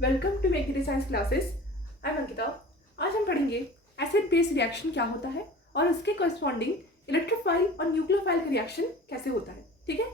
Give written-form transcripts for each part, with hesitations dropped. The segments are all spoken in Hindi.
Welcome to make science classes. I am Ankita. आज हम पढ़ेंगे एसिड बेस रिएक्शन क्या होता है और उसके कॉरस्पॉन्डिंग इलेक्ट्रोफाइल और न्यूक्लियोफाइल का रिएक्शन कैसे होता है। ठीक है,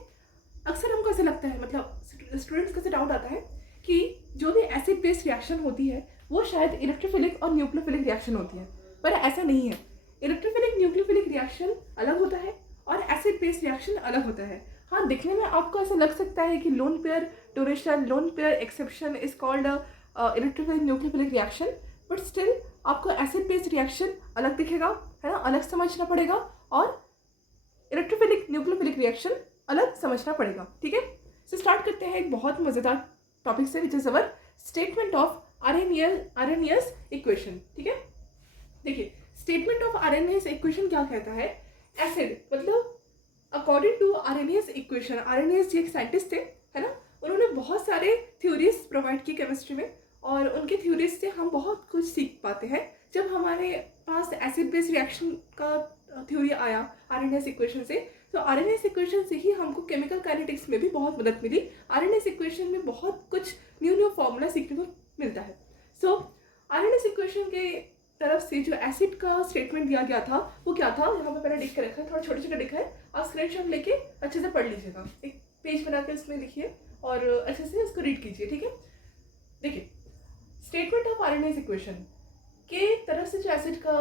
अक्सर हमको ऐसा लगता है, मतलब स्टूडेंट्स को ऐसे डाउट आता है कि जो भी एसिड बेस रिएक्शन होती है वो शायद इलेक्ट्रोफिलिक और न्यूक्लियोफिलिक रिएक्शन होती है, पर ऐसा नहीं है। इलेक्ट्रोफिलिक न्यूक्लियोफिलिक रिएक्शन अलग होता है और एसिड बेस रिएक्शन अलग होता है। हाँ, दिखने में आपको ऐसा लग सकता है कि lone pair duration, lone pair exception is called electrophilic nucleophilic reaction, but still आपको एसिड बेस रिएक्शन अलग दिखेगा, है ना, अलग समझना पड़ेगा, और इलेक्ट्रोफिलिक न्यूक्लियोफिलिक रिएक्शन अलग समझना पड़ेगा। ठीक है, सो स्टार्ट करते हैं एक बहुत मजेदार टॉपिक से, which is our statement of RNS equation. ठीक है, देखिए स्टेटमेंट ऑफ आरएनएस इक्वेशन क्या कहता है। एसिड मतलब according to Arrhenius equation, Arrhenius ji एक साइंटिस्ट थे, है ना, उन्होंने बहुत सारे थ्योरीज प्रोवाइड की केमिस्ट्री में, और उनके थ्योरीज से हम बहुत कुछ सीख पाते हैं। जब हमारे पास एसिड बेस रिएक्शन का थ्योरी आया आरएनएस इक्वेशन से, तो आरएनएस इक्वेशन से ही हमको केमिकल काइनेटिक्स में भी बहुत मदद मिली। आरएनएस इक्वेशन में बहुत कुछ न्यू फॉर्मूला सीखने को मिलता है। सो आरएनएस इक्वेशन के तरफ से जो एसिड का स्टेटमेंट दिया गया था वो क्या था, यहाँ पे मैंने लिख के रखा है, थोड़ा छोटा छोटा लिखा है, आप स्क्रीनशॉट लेके अच्छे से पढ़ लीजिएगा, एक पेज बना के उसमें लिखिए और अच्छे से उसको रीड कीजिए। ठीक है, देखिए स्टेटमेंट ऑफ आरएनएस इक्वेशन के तरफ से जो एसिड का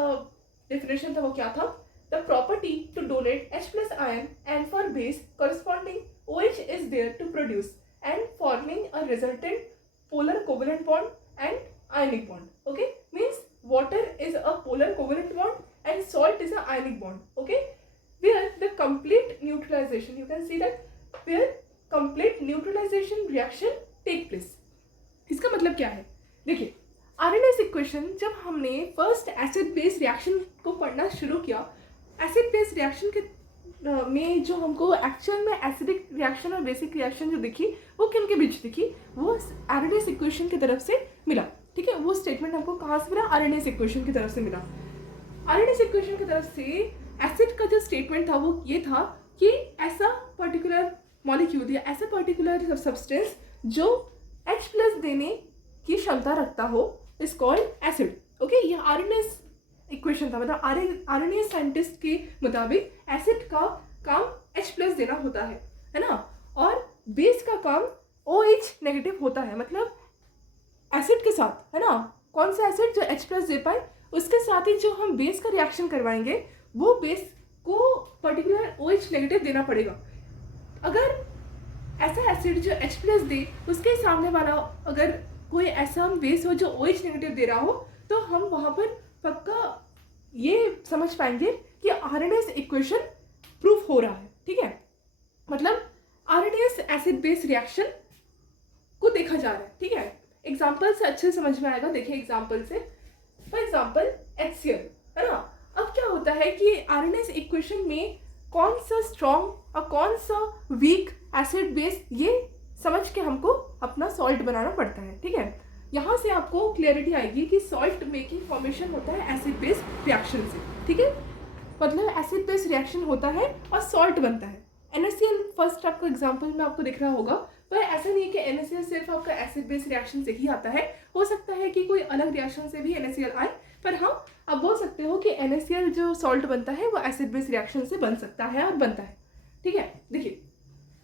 डेफिनेशन था वो क्या था। The property to donate H+ ion and for base corresponding OH is there to produce and forming a resultant polar covalent bond and ionic bond. Okay, means water is a polar covalent bond and salt is a ionic bond. Okay, where the complete neutralization, you can see that where complete neutralization reaction take place. इसका मतलब क्या है, देखिए आरएनएस इक्वेशन जब हमने फर्स्ट एसिड बेस रिएक्शन को पढ़ना शुरू किया, एसिड बेस रिएक्शन के में जो हमको एक्चुअल में एसिडिक रिएक्शन और बेसिक रिएक्शन जो दिखी वो किन के बीच दिखी, वो आरएनएस इक्वेशन की तरफ से मिला। ठीक है, वो स्टेटमेंट हमको कहाँ से मिला, आरएनएस इक्वेशन की तरफ से मिला। आरएनएस इक्वेशन की तरफ से एसिड का जो स्टेटमेंट था वो ये था कि ऐसा पर्टिकुलर मॉलिक्यूल या ऐसा पर्टिकुलर सब्सटेंस जो H+ देने की क्षमता रखता हो इज कॉल्ड एसिड। ओके, यह आरएनएस इक्वेशन था, मतलब आरएनएस साइंटिस्ट के मुताबिक एसिड का काम H+ देना होता है ना, और बेस का काम OH नेगेटिव होता है। मतलब एसिड के साथ, है ना, कौन सा एसिड जो H+ दे पाए, उसके साथ ही जो हम बेस का रिएक्शन करवाएंगे वो बेस को पर्टिकुलर OH नेगेटिव देना पड़ेगा। अगर ऐसा एसिड जो H+ दे, उसके सामने वाला अगर कोई ऐसा बेस हो जो OH नेगेटिव दे रहा हो, तो हम वहाँ पर पक्का ये समझ पाएंगे कि आरएनएस इक्वेशन प्रूफ हो रहा है। ठीक है, मतलब आरएनएस एसिड बेस रिएक्शन को देखा जा रहा है। ठीक है, एग्जाम्पल से अच्छे समझ में आएगा। देखिए एग्जाम्पल से, फॉर एग्जाम्पल HCl, है ना। अब क्या होता है कि आरएनएस इक्वेशन में कौन सा स्ट्रॉन्ग और कौन सा वीक एसिड बेस, ये समझ के हमको अपना सॉल्ट बनाना पड़ता है। ठीक है, यहाँ से आपको क्लियरिटी आएगी कि सॉल्ट मेकिंग फॉर्मेशन होता है एसिड बेस रिएक्शन से। ठीक है, मतलब एसिड बेस रिएक्शन होता है और सॉल्ट बनता है। NaCl फर्स्ट आपको एग्जांपल में आपको दिख रहा होगा, पर ऐसा नहीं है कि NaCl सिर्फ आपका एसिड बेस रिएक्शन से ही आता है। हो सकता है कि कोई अलग रिएक्शन से भी NaCl आए, पर हाँ आप बोल सकते हो कि NaCl जो सॉल्ट बनता है वो एसिड बेस रिएक्शन से बन सकता है और बनता है। ठीक है, देखिए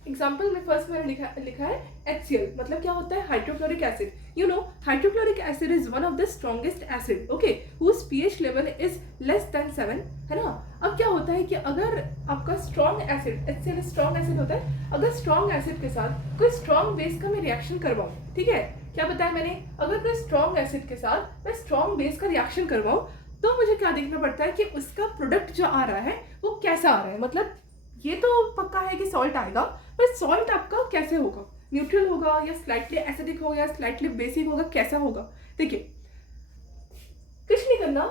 एग्जाम्पल में फर्स्ट मैंने लिखा है HCl, मतलब क्या होता है, hydrochloric acid. You know hydrochloric acid is one of the strongest acid, okay, whose pH level is less than 7, है ना। अब क्या होता है कि अगर आपका strong acid, HCl strong acid होता है, अगर स्ट्रॉन्ग एसिड के साथ कोई स्ट्रॉन्ग बेस का मैं रिएक्शन करवाऊँ, ठीक है, क्या बताया मैंने, अगर कोई स्ट्रॉन्ग एसिड के साथ मैं स्ट्रॉन्ग बेस का रिएक्शन करवाऊँ, तो मुझे क्या देखना पड़ता है कि उसका प्रोडक्ट जो आ रहा है वो कैसा आ रहा है। मतलब ये तो पक्का है कि सॉल्ट आएगा, पर सॉल्ट आपका कैसे होगा, न्यूट्रल होगा या स्लाइटली एसिडिक होगा या स्लाइटली बेसिक होगा, कैसा होगा। देखिए कुछ नहीं करना,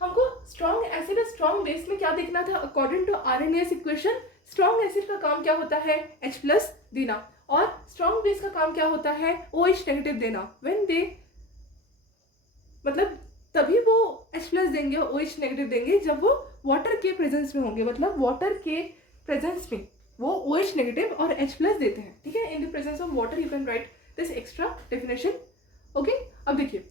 हमको स्ट्रॉन्ग एसिड और स्ट्रॉन्ग बेस में क्या देखना था। According to Arrhenius equation, strong acid का काम क्या होता है, H+ देना, और स्ट्रॉन्ग बेस का काम क्या होता है, OH नेगेटिव देना। व्हेन दे, मतलब तभी वो H+ देंगे, OH नेगेटिव देंगे जब वो वाटर के प्रेजेंस में होंगे, मतलब वाटर के प्रेजेंस में वो OH नेगेटिव और H+ देते हैं। ठीक है, in the presence of water you can write this extra definition okay, अब देखिए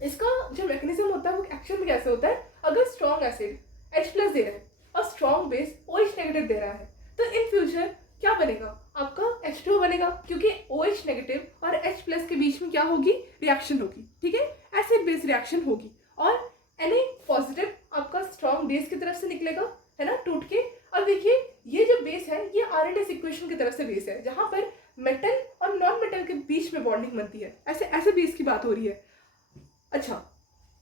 इसका जो मैकेनिज्म होता है वो एक्शन में कैसे होता है। अगर स्ट्रॉन्ग एसिड H+ दे रहा है और स्ट्रॉन्ग बेस OH नेगेटिव दे रहा है, तो इन फ्यूचर क्या बनेगा, आपका H2O बनेगा, क्योंकि OH नेगेटिव और H+ के बीच में क्या होगी, रिएक्शन होगी, ठीक है, एसिड बेस रिएक्शन होगी। और Na पॉजिटिव आपका स्ट्रॉन्ग बेस की तरफ से निकलेगा, है ना, टूट के। अब देखिए ये जो बेस है ये आरएनएस इक्वेशन की तरफ से बेस है, जहां पर मेटल और नॉन मेटल के बीच में बॉन्डिंग बनती है, ऐसे बेस की बात हो रही है। अच्छा,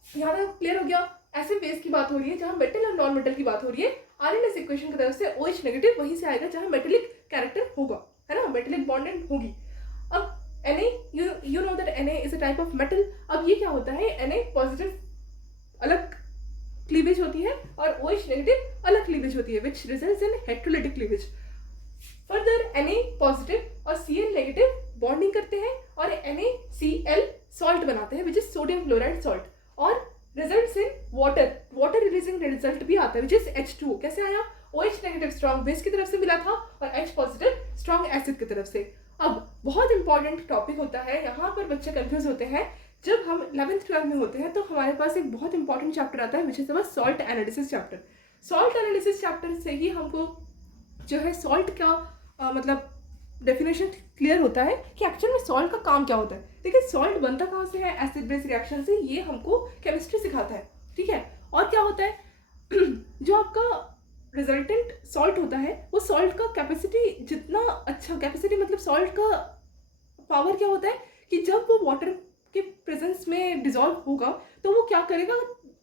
यहाँ तक क्लियर हो गया। ऐसे बेस की बात हो रही है जहां मेटल और नॉन मेटल की बात हो रही है। आरएनएस इक्वेशन की तरफ से OH नेगेटिव वहीं से आएगा जहां मेटेलिक कैरेक्टर होगा, है ना, मेटेलिक बॉन्डिंग होगी। अब Na, you know that Na is a type of metal। अब ये क्या होता है, Na पॉजिटिव अलग क्लीवेज होती है और OH नेगेटिव अलग क्लीवेज होती है, which results in heterolytic cleavage। Further Na positive और Cl नेगेटिव बॉन्डिंग करते हैं और NaCl सॉल्ट बनाते हैं, which is sodium chloride salt, और results in water releasing result भी आता है, विच इज H2O। कैसे आया, OH नेगेटिव स्ट्रॉन्ग बेस की तरफ से मिला था और H पॉजिटिव स्ट्रॉन्ग एसिड की तरफ से। अब बहुत इंपॉर्टेंट टॉपिक होता है, यहाँ पर बच्चे कंफ्यूज होते हैं। जब हम 11th 12th में होते हैं तो हमारे पास एक बहुत इंपॉर्टेंट चैप्टर आता है, which is salt analysis chapter. Salt analysis chapter से ही हमको जो है सॉल्ट का मतलब डेफिनेशन क्लियर होता है कि एक्चुअल में सॉल्ट का काम क्या होता है। देखिए सॉल्ट बनता कहाँ से है, एसिड बेस रिएक्शन से, ये हमको केमिस्ट्री सिखाता है, ठीक है। और क्या होता है जो आपका रिजल्टेंट सॉल्ट होता है वो सॉल्ट का कैपेसिटी जितना अच्छा, कैपेसिटी मतलब सॉल्ट का पावर क्या होता है कि जब वो वाटर के प्रेजेंस में डिजॉल्व होगा तो वो क्या करेगा,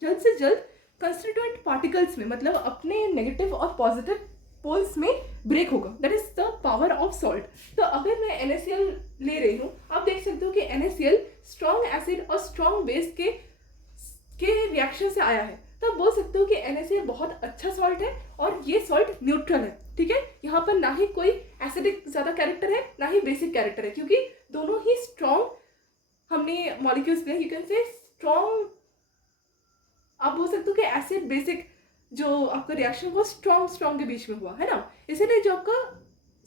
जल्द से जल्द कंस्टिट्यूएंट पार्टिकल्स में, मतलब अपने नेगेटिव और पॉजिटिव पोल्स में ब्रेक होगा। That is the power of salt. तो अगर मैं NaCl ले रही हूँ, आप देख सकते हो कि NaCl स्ट्रॉन्ग एसिड और स्ट्रॉन्ग बेस के रिएक्शन से आया है, तो आप बोल सकते हो कि NaCl बहुत अच्छा सॉल्ट है और ये सॉल्ट न्यूट्रल है, ठीक है। यहाँ पर ना ही कोई एसिडिक ज्यादा कैरेक्टर है ना ही बेसिक कैरेक्टर है, क्योंकि दोनों ही स्ट्रॉन्ग हमने मॉलिक्यूल्स लिए। यू कैन से स्ट्रॉन्ग, आप बोल सकते हो कि एसिड बेसिक जो आपका रिएक्शन वो स्ट्रॉन्ग के बीच में हुआ, है ना, इसीलिए जो आपका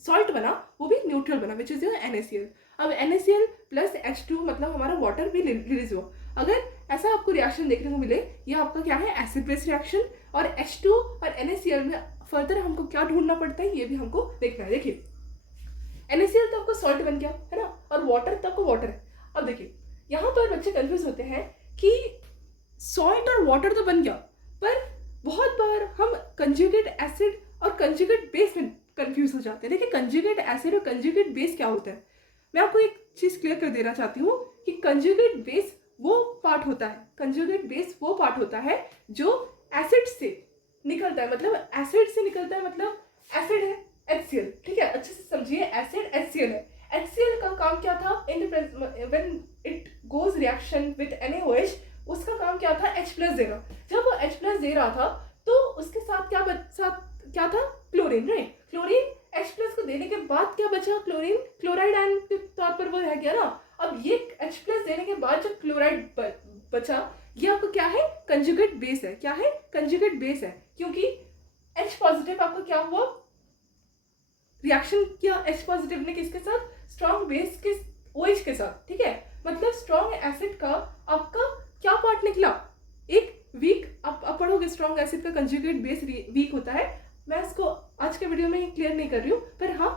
सॉल्ट बना वो भी न्यूट्रल बना, विच इज NaCl। अब NaCl प्लस H2 मतलब हमारा वाटर भी रिलीज हुआ। अगर ऐसा आपको रिएक्शन देखने को मिले, ये आपका क्या है, एसिड बेस रिएक्शन, और H2 और NaCl में फर्दर हमको क्या ढूंढना पड़ता है ये भी हमको देखना है। देखिए NaCl तो आपको सॉल्ट बन गया, है ना, और वाटर तो आपको वाटर है। अब देखिए यहाँ पर बच्चे कंफ्यूज होते हैं कि सॉल्ट और वाटर तो बन गया, पर बहुत बार हम कंजुगेट एसिड और कंजुगेट बेस में कंफ्यूज हो जाते हैं। देखिए कंजुगेट एसिड और कंजुगेट बेस क्या होता है, मैं आपको एक चीज क्लियर कर देना चाहती हूँ कि कंजुगेट बेस वो पार्ट होता है, कंजुगेट बेस वो पार्ट होता है जो एसिड से निकलता है, मतलब एसिड से निकलता है, मतलब एसिड है HCl, ठीक है, अच्छे से समझिए, एसिड HCl है। HCl का काम क्या था, when it goes reaction with NaOH, उसका काम क्या था, H+ देना। जब वो H+ दे रहा था तो उसके साथ क्या था, क्लोरीन, राइट। क्लोरीन H+ को देने के बाद क्या बचा, क्लोरीन क्लोराइड आयन के तौर पर वो रह गया ना। अब ये H+ देने के बाद जो क्लोराइड बचा, ये आपको क्या है, कंजुगेट बेस है। क्या है, कंजुगेट बेस है, क्योंकि H पॉजिटिव आपका क्या हुआ, रिएक्शन किया H पॉजिटिव ने किसके साथ, स्ट्रॉन्ग बेस के OH के साथ, ठीक है। मतलब स्ट्रॉन्ग एसिड का आपका क्या पार्ट निकला, एक वीक। आप पढ़ोगे स्ट्रॉन्ग एसिड का कंजुगेट बेस वीक होता है। मैं इसको आज के वीडियो में क्लियर नहीं कर रही हूँ, पर हाँ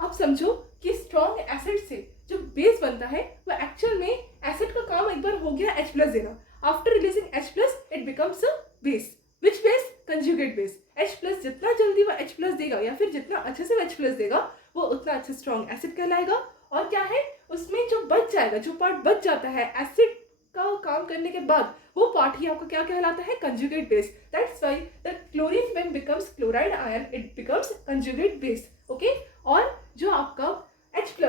आप समझो कि स्ट्रॉन्ग एसिड से जो बेस बनता है वो एक्चुअल में एसिड का काम एक बार हो गया H+ देना। After releasing H+ it becomes a base. Which base, conjugate base. H+ जितना जल्दी वो H+ देगा या फिर जितना अच्छे से H+ देगा वो उतना अच्छा स्ट्रॉन्ग एसिड कहलाएगा। और क्या है, उसमें जो बच जाएगा, जो पार्ट बच जाता है एसिड का काम करने के बाद, वो पार्ट ही आपका क्या कहलाता है, conjugate base. That's why the chlorine when becomes chloride ion it becomes conjugate base, okay. और जो आपका H+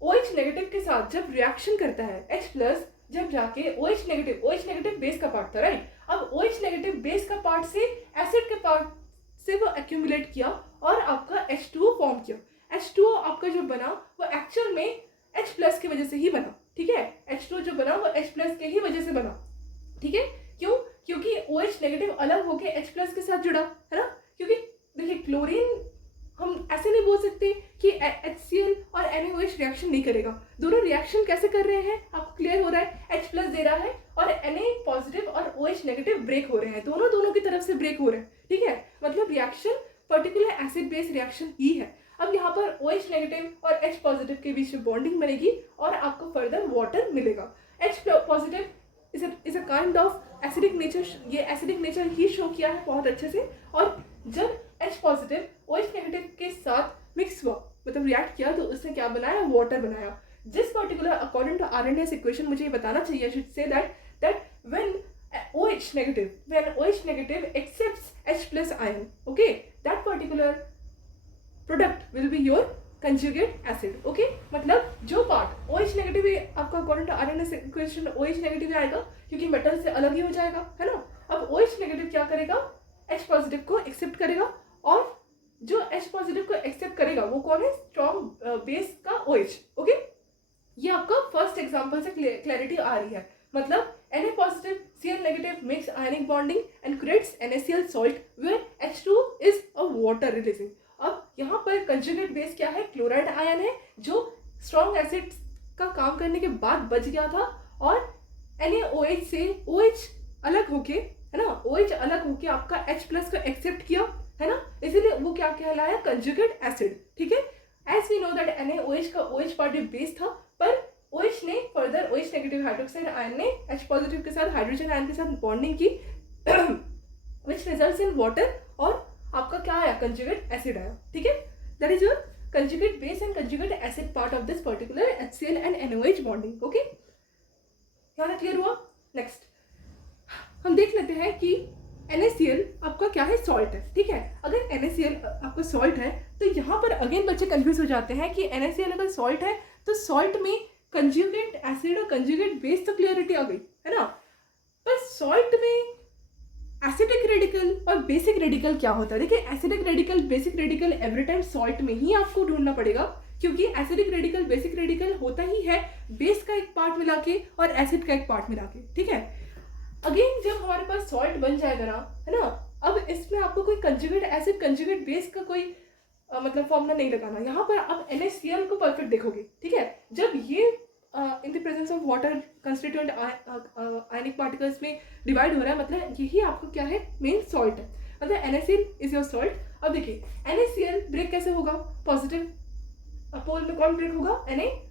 OH नेगेटिव के साथ जब रिएक्शन करता है, H+ जब जाके OH नेगेटिव बेस का पार्ट था, राइट। अब OH नेगेटिव बेस का पार्ट से एसिड के पार्ट से वो एक्यूमुलेट किया और आपका H2O फॉर्म किया। H2O आपका जो बना वो एक्चुअल में H+ की वजह से ही बना, ठीक है। H2O जो बना वो H+ के ही वजह से बना, ठीक है। क्यों, क्योंकि OH नेगेटिव अलग होके H+ के साथ जुड़ा, है ना। क्योंकि देखिए क्लोरीन हम ऐसे नहीं बोल सकते कि HCl और NaOH रिएक्शन नहीं करेगा। दोनों रिएक्शन कैसे कर रहे हैं आपको क्लियर हो रहा है। H प्लस दे रहा है और Na पॉजिटिव और OH नेगेटिव ब्रेक हो रहे हैं, दोनों की तरफ से ब्रेक हो रहे हैं, ठीक है। मतलब reaction particular acid base reaction ही है। अब यहाँ पर OH नेगेटिव और H पॉजिटिव के बीच में बॉन्डिंग बनेगी और आपको फर्दर वाटर मिलेगा। H positive is a kind of acidic nature, ये एसिडिक नेचर ही शो किया है बहुत अच्छे से। और जब H पॉजिटिव OH नेगेटिव के साथ मिक्स हुआ, मतलब रिएक्ट किया, तो उसने क्या बनाया, वाटर बनाया। जिस particular according to Arrhenius equation मुझे ये बताना चाहिए, I should say that when OH negative accepts H plus ion, okay, that particular product will be your conjugate acid, okay। मतलब जो पार्ट OH नेगेटिव है आपका according to Arrhenius equation OH negative आएगा क्योंकि मेटल से अलग ही हो जाएगा, है ना। अब OH नेगेटिव क्या करेगा, H पॉजिटिव को एक्सेप्ट करेगा और जो H पॉजिटिव को एक्सेप्ट करेगा वो कौन है, स्ट्रॉन्ग बेस का OH, ओके। ये आपका फर्स्ट एग्जांपल से क्लैरिटी आ रही है। मतलब Na positive Cl negative makes ionic bonding and creates NaCl salt where H2 is a water releasing। अब यहाँ पर कंजुगेट बेस क्या है, क्लोराइड आयन है जो स्ट्रॉन्ग एसिड का काम करने के बाद बच गया था और NaOH से OH अलग होके, है ना, OH अलग होके आपका H प्लस को एक्सेप्ट किया, है ना, इसीलिए वो क्या कहलाया, कंजुगेट एसिड, ठीक है। As we know that NaOH का OH पार्ट बेस था, पर OH ने further OH negative hydroxide ion ने H पॉजिटिव के साथ हाइड्रोजन आयन के साथ बॉन्डिंग की विच रिजल्ट्स इन वाटर और आपका क्या आया, कंजुगेट एसिड आया, ठीक है। That is your conjugate base and conjugate acid part of this particular HCl and NaOH bonding, okay. यहाँ क्लियर हुआ। नेक्स्ट हम देख लेते हैं कि NaCl आपका क्या है, सॉल्ट है, ठीक है। अगर NaCl आपका सॉल्ट है तो यहाँ पर अगेन बच्चे कंफ्यूज हो जाते हैं कि NaCl अगर सॉल्ट है तो सॉल्ट में कंजुगेट एसिड और कंजुगेट बेस तो क्लियरिटी आ गई, है ना, पर सॉल्ट में एसिडिक रेडिकल और बेसिक रेडिकल क्या होता है। देखिए acidic radical basic radical every time salt में ही आपको ढूंढना पड़ेगा क्योंकि एसिडिक रेडिकल बेसिक रेडिकल होता ही है बेस का एक पार्ट मिला के और एसिड का एक पार्ट मिला के, ठीक है। अगेन जब हमारे पास सॉल्ट बन जाएगा ना, है ना, अब इसमें आपको कोई कंजुगेट एसिड कंजुगेट बेस का कोई मतलब फॉर्मूला नहीं लगाना। यहाँ पर आप NaCl को परफेक्ट देखोगे, ठीक है। जब ये in the presence of water constituent ionic particles में डिवाइड हो रहा है, मतलब यही आपको क्या है, मेन सॉल्ट है, मतलब NaCl इज योर सॉल्ट। अब देखिए NaCl ब्रेक कैसे होगा, पॉजिटिव पोल में कौन ब्रेक होगा,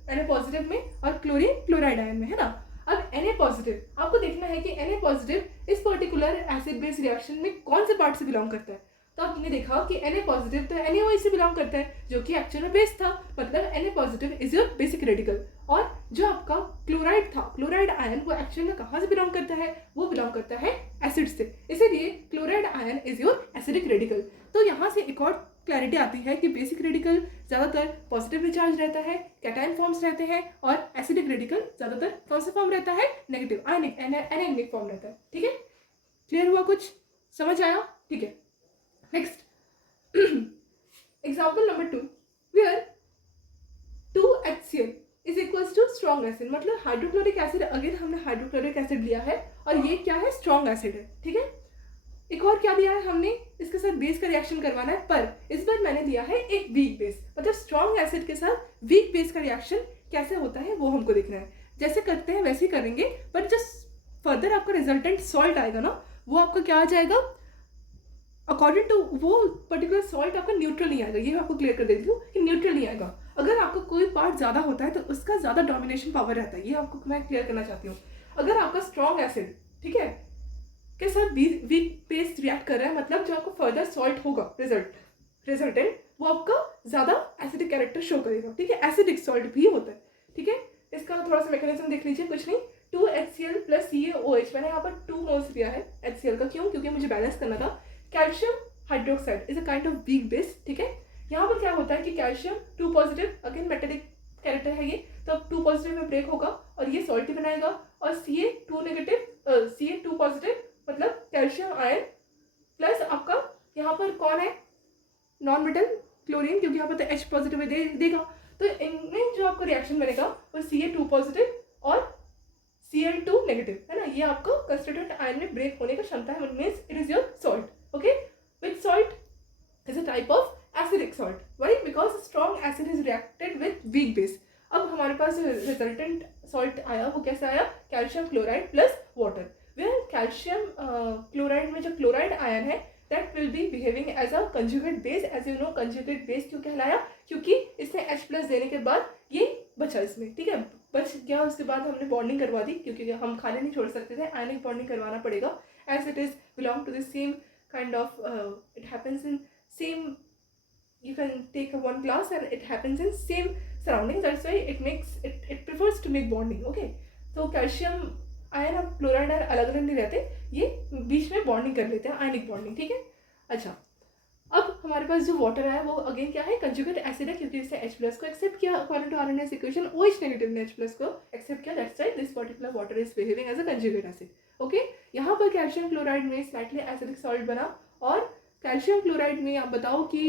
Na पॉजिटिव में और क्लोरीन क्लोराइड आयन में, है ना। अब Na पॉजिटिव आपको देखना है कि Na पॉजिटिव इस पर्टिकुलर एसिड बेस रिएक्शन में कौन से पार्ट से बिलोंग करता है। तो आपने देखा कि Na पॉजिटिव तो NaOH से बिलोंग करता है जो कि एक्चुअल में बेस था, मतलब Na positive is your basic radical. और जो आपका क्लोराइड था, क्लोराइड आयन, वो एक्चुअल में कहाँ से बिलोंग करता है, वो बिलोंग करता है एसिड से, इसीलिए chloride ion is your acidic radical. तो यहाँ से एक और क्लैरिटी आती है कि बेसिक रेडिकल ज़्यादातर पॉजिटिवली चार्ज रहता है, कैटायन फॉर्म्स रहते हैं, और एसिडिक रेडिकल ज़्यादातर कौन सा फॉर्म रहता है, नेगेटिव आयनिक एनायनिक फॉर्म रहता है, ठीक है। क्लियर हुआ, कुछ समझ आया, ठीक है। Next example number 2 where 2HCl is equals to strong acid, मतलब हाइड्रोक्लोरिक एसिड, अगेन हमने हाइड्रोक्लोरिक एसिड लिया है और ये क्या है, स्ट्रॉन्ग एसिड है, ठीक है। एक और क्या दिया है हमने, इसके साथ बेस का रिएक्शन करवाना है, पर इस बार मैंने दिया है एक वीक बेस, मतलब स्ट्रॉन्ग एसिड के साथ वीक बेस का रिएक्शन कैसे होता है वो हमको देखना है। जैसे करते हैं वैसे ही करेंगे, पर जस्ट फर्दर आपका रिजल्टेंट सॉल्ट आएगा ना, वो आपका क्या आ जाएगा, अकॉर्डिंग टू वो पर्टिकुलर सॉल्ट आपका न्यूट्रल नहीं आएगा। ये मैं आपको क्लियर कर देती हूँ कि न्यूट्रल नहीं आएगा। अगर आपका कोई पार्ट ज़्यादा होता है तो उसका ज़्यादा डोमिनेशन पावर रहता है, ये आपको मैं क्लियर करना चाहती हूँ। अगर आपका स्ट्रॉन्ग एसिड, ठीक है, के साथ वीक बेस रिएक्ट कर रहा है, मतलब जो आपको फर्दर सॉल्ट होगा रिजल्टेंट, वो आपका ज़्यादा एसिडिक कैरेक्टर शो करेगा, ठीक है। एसिडिक सॉल्ट भी होता है, ठीक है। इसका थोड़ा सा मैकेनिज्म देख लीजिए, कुछ नहीं, 2HCl प्लस CaOH, मैंने यहाँ पर 2 मोल्स लिया है HCl का, क्यों, क्योंकि मुझे बैलेंस करना था। Calcium hydroxide is a kind of weak base, ठीक है। यहाँ पर क्या होता है कि calcium 2 positive, again metallic character है ये, तो अब 2 पॉजिटिव में ब्रेक होगा और ये सॉल्टी बनाएगा, और Ca2 नेगेटिव Ca2 पॉजिटिव, मतलब कैल्शियम आयन प्लस आपका यहाँ पर कौन है, नॉन मेटल क्लोरीन, क्योंकि यहाँ पर तो H पॉजिटिव देगा, तो इनमें जो आपका रिएक्शन बनेगा वो Ca2 पॉजिटिव और Cl2 नेगेटिव, है ना। ये आपको कंस्टिट्यूएंट आयन में ब्रेक होने का क्षमता है, means it is your salt, okay. Which salt is a type of acidic salt, why, because strong acid is reacted with weak base. अब हमारे पास जो रिजल्टेंट सॉल्ट आया वो कैसा आया, calcium chloride plus water, where calcium chloride में जो क्लोराइड आयन है that will be behaving as a conjugate base. As you know conjugate base क्यों कहलाया, क्योंकि इसने H+ देने के बाद ये बचा इसमें, ठीक है, बच गया, उसके बाद हमने बॉन्डिंग करवा दी क्योंकि हम खाली नहीं छोड़ सकते थे, आयनिक बॉन्डिंग करवाना पड़ेगा as it is belong to the same kind of, it happens in same, you can take one glass and it happens in same surroundings, that's why it prefers to make bonding, okay। तो कैल्शियम आयन और क्लोराइड आयन अलग अलग नहीं रहते, ये बीच में बॉन्डिंग कर लेते हैं, आयनिक बॉन्डिंग, ठीक है। अच्छा, अब हमारे पास जो वाटर है वो अगेन क्या है, कंजुगेट एसिड है, क्योंकि इसने H+ को एक्सेप्ट किया according to Arrhenius equation, OH negative ने H+ को एक्सेप्ट किया, that's why this particular water is behaving as a conjugate acid, okay. यहाँ पर कैल्शियम क्लोराइड में स्लाइटली एसिडिक सॉल्ट बना, और कैल्शियम क्लोराइड में आप बताओ कि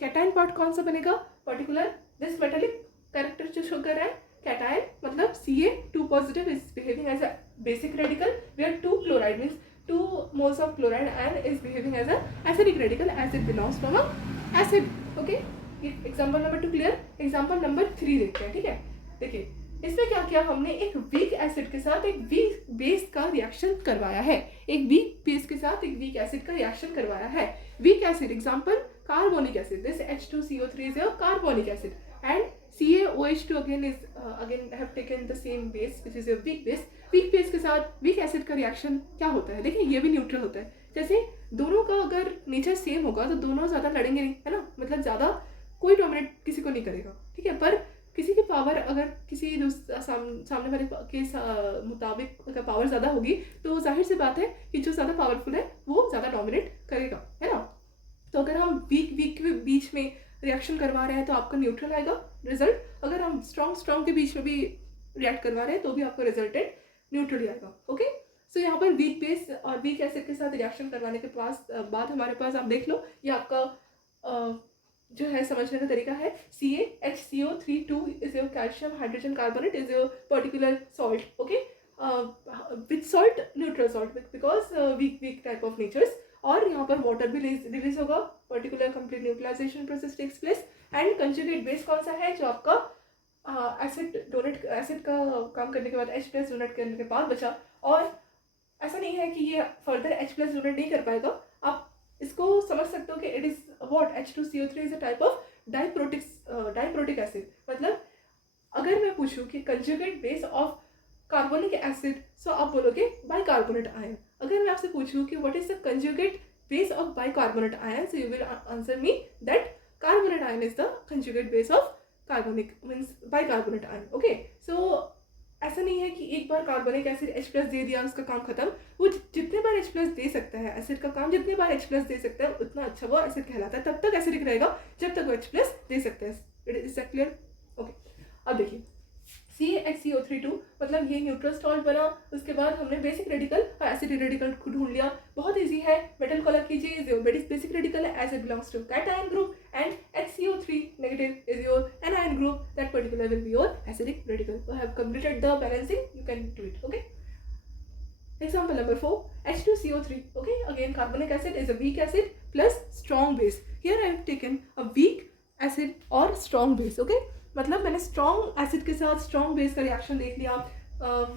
कैटायन पार्ट कौन सा बनेगा, पर्टिकुलर दिस मेटालिक कैरेक्टर जो शो कर रहा है कैटायन, मतलब Ca2 positive is behaving as a basic radical, where 2 chloride means 2 moles of chloride ion is behaving as a acidic radical as it belongs from a acid, okay। Example number 2 clear. Example number 3 देखते हैं, ठीक है। देखिए इसमें क्या किया हमने, एक वीक एसिड के साथ एक वीक बेस का रिएक्शन करवाया है, एक वीक बेस के साथ एक वीक एसिड का रिएक्शन करवाया है। Weak acid example carbonic acid, this H2CO3 is a carbonic acid and CaOH2 again have taken the same base which is a weak base। Weak base के साथ वीक एसिड का रिएक्शन क्या होता है, देखिए ये भी न्यूट्रल होता है, जैसे दोनों का अगर नेचर सेम होगा तो दोनों ज़्यादा लड़ेंगे नहीं, है ना, मतलब ज़्यादा कोई डोमिनेट किसी को नहीं करेगा, ठीक है। पर किसी की पावर अगर किसी सामने वाले के मुताबिक अगर पावर ज़्यादा होगी तो जाहिर सी बात है कि जो ज़्यादा पावरफुल है वो ज़्यादा डोमिनेट करेगा, है ना। तो अगर हम वीक के बीच में रिएक्शन करवा रहे हैं तो आपका न्यूट्रल आएगा रिजल्ट, अगर हम स्ट्रॉन्ग के बीच में भी रिएक्ट करवा रहे हैं तो भी आपका रिजल्टेंट न्यूट्रल आएगा, ओके। सो यहाँ पर वीक बेस और वीक एसिड के साथ रिएक्शन करवाने के बाद हमारे पास आप देख लो ये आपका जो है समझने का तरीका है, CaHCO3 is your calcium hydrogen carbonate is your particular salt, okay, with salt neutral salt because weak type of natures, और यहाँ पर वाटर भी रिलीज होगा, particular complete neutralization process takes place, and conjugate base कौन सा है, जो आपका एसिड का काम करने के बाद H+ डोनेट करने के बाद बचा, और ऐसा नहीं है कि ये फर्दर H+ डोनेट नहीं कर पाएगा, आप इसको समझ सकते हो कि it is what H2CO3 is a type of diprotic acid. मतलब अगर मैं पूछूं कि conjugate base of carbonic acid, so आप बोलोगे बाइकार्बोनेट आयन। अगर मैं आपसे पूछूं कि what is the conjugate base of bicarbonate ion, so you will answer me that carbonate ion is the conjugate base of carbonic means bicarbonate ion, okay. So ऐसा नहीं है कि एक बार कार्बोनिक एसिड H+ दे दिया उसका काम खत्म, वो जितने बार H+ दे सकता है, एसिड का काम जितने बार H+ दे सकता है उतना अच्छा वो एसिड कहलाता है, तब तक एसिडिक रहेगा जब तक वो H+ दे सकता है। Is that clear, okay. अब देखिए CaHCO3 मतलब ये न्यूट्रल सॉल्ट बना, उसके बाद हमने बेसिक रेडिकल और एसिडिक रेडिकल को ढूंढ लिया, बहुत इजी है, मेटल कॉलर कीजिए, is your basic radical as it belongs to cation group, and HCO3 negative is your anion group, that particular will be your acidic radical। So I have completed the balancing, you can do it, okay। Example number 4, H2CO3, okay, again carbonic acid is a weak acid plus strong base, here I have taken a weak acid or strong base, okay। मतलब मैंने स्ट्रॉन्ग एसिड के साथ स्ट्रॉन्ग बेस का रिएक्शन देख लिया,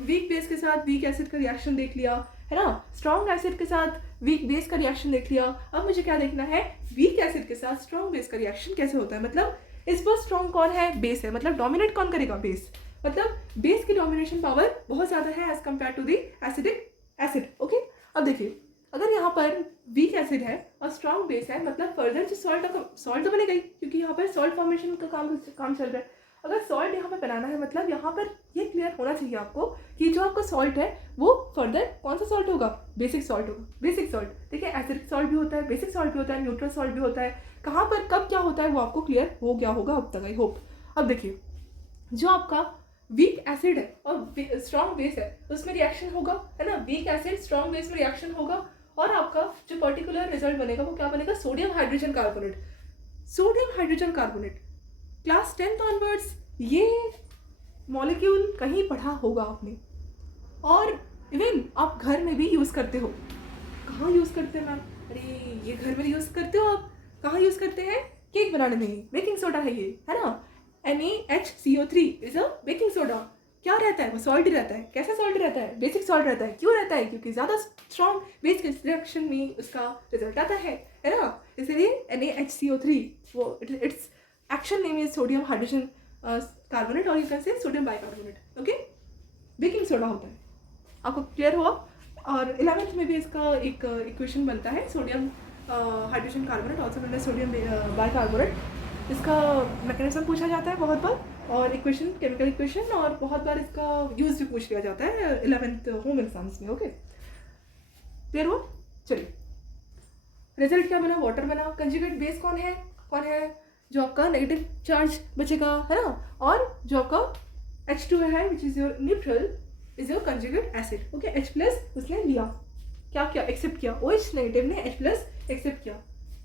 वीक बेस के साथ वीक एसिड का रिएक्शन देख लिया, है ना, स्ट्रॉन्ग एसिड के साथ वीक बेस का रिएक्शन देख लिया। अब मुझे क्या देखना है, वीक एसिड के साथ स्ट्रॉन्ग बेस का रिएक्शन कैसे होता है, मतलब इस पर स्ट्रॉन्ग कौन है, बेस है, मतलब डोमिनेट कौन करेगा, बेस, मतलब बेस की डोमिनेशन पावर बहुत ज़्यादा है as compare to the acidic acid, okay. अब देखिए अगर यहाँ पर वीक एसिड है और स्ट्रॉन्ग बेस है, मतलब फर्दर जो सॉल्ट तो बनेगा ही, क्योंकि यहाँ पर सॉल्ट फॉर्मेशन का काम चल रहा है। अगर सॉल्ट यहाँ पर बनाना है, मतलब यहाँ पर ये क्लियर होना चाहिए आपको कि जो आपका सॉल्ट है वो फर्दर कौन सा सॉल्ट होगा, बेसिक सॉल्ट होगा। बेसिक सॉल्ट देखिए एसिडिक सॉल्ट भी होता है, बेसिक सॉल्ट भी होता है, न्यूट्रल सॉल्ट भी होता है, कहाँ पर कब क्या होता है वो आपको क्लियर हो गया होगा अब तक, आई होप। अब देखिए जो आपका वीक एसिड है और स्ट्रॉन्ग बेस है उसमें रिएक्शन होगा, है ना, वीक एसिड स्ट्रॉन्ग बेस में रिएक्शन होगा, और आपका जो पर्टिकुलर रिजल्ट बनेगा वो क्या बनेगा, sodium hydrogen carbonate. Sodium hydrogen carbonate class 10th onwards ये मॉलिक्यूल कहीं पढ़ा होगा आपने, और इवन आप घर में भी यूज़ करते हो। कहाँ यूज़ करते हैं मैम, अरे ये घर में यूज़ करते हो आप, कहाँ यूज़ करते हैं, केक बनाने में, बेकिंग सोडा है ये, है ना, NaHCO3 is a baking soda. क्या रहता है? वो सॉल्ट रहता है। कैसा सॉल्ट रहता है? बेसिक सॉल्ट रहता है। क्यों रहता है? क्योंकि ज़्यादा स्ट्रॉन्ग बेस के रिएक्शन में उसका रिजल्ट आता है ना। इसलिए NaHCO3 वो its action name is sodium hydrogen carbonate और you can say sodium bicarbonate. Okay, baking soda होता है। आपको क्लियर हुआ? और 11th में भी इसका एक इक्वेशन बनता है, sodium hydrogen carbonate also known as sodium bicarbonate. इसका मैकेनिज्म पूछा जाता है बहुत बार, और इक्वेशन, केमिकल इक्वेशन, और बहुत बार इसका यूज भी पूछ लिया जाता है 11th होम एग्जाम्स में। ओके, क्लियर हुआ? चलिए, रिजल्ट क्या बना? वाटर बना। कंजुगेट बेस कौन है? जो आपका नेगेटिव चार्ज बचेगा, है ना, और जो आपका H2 है which is your neutral is your conjugate acid. Okay, H plus उसने लिया, क्या किया? एक्सेप्ट किया। OH नेगेटिव ने H प्लस एक्सेप्ट किया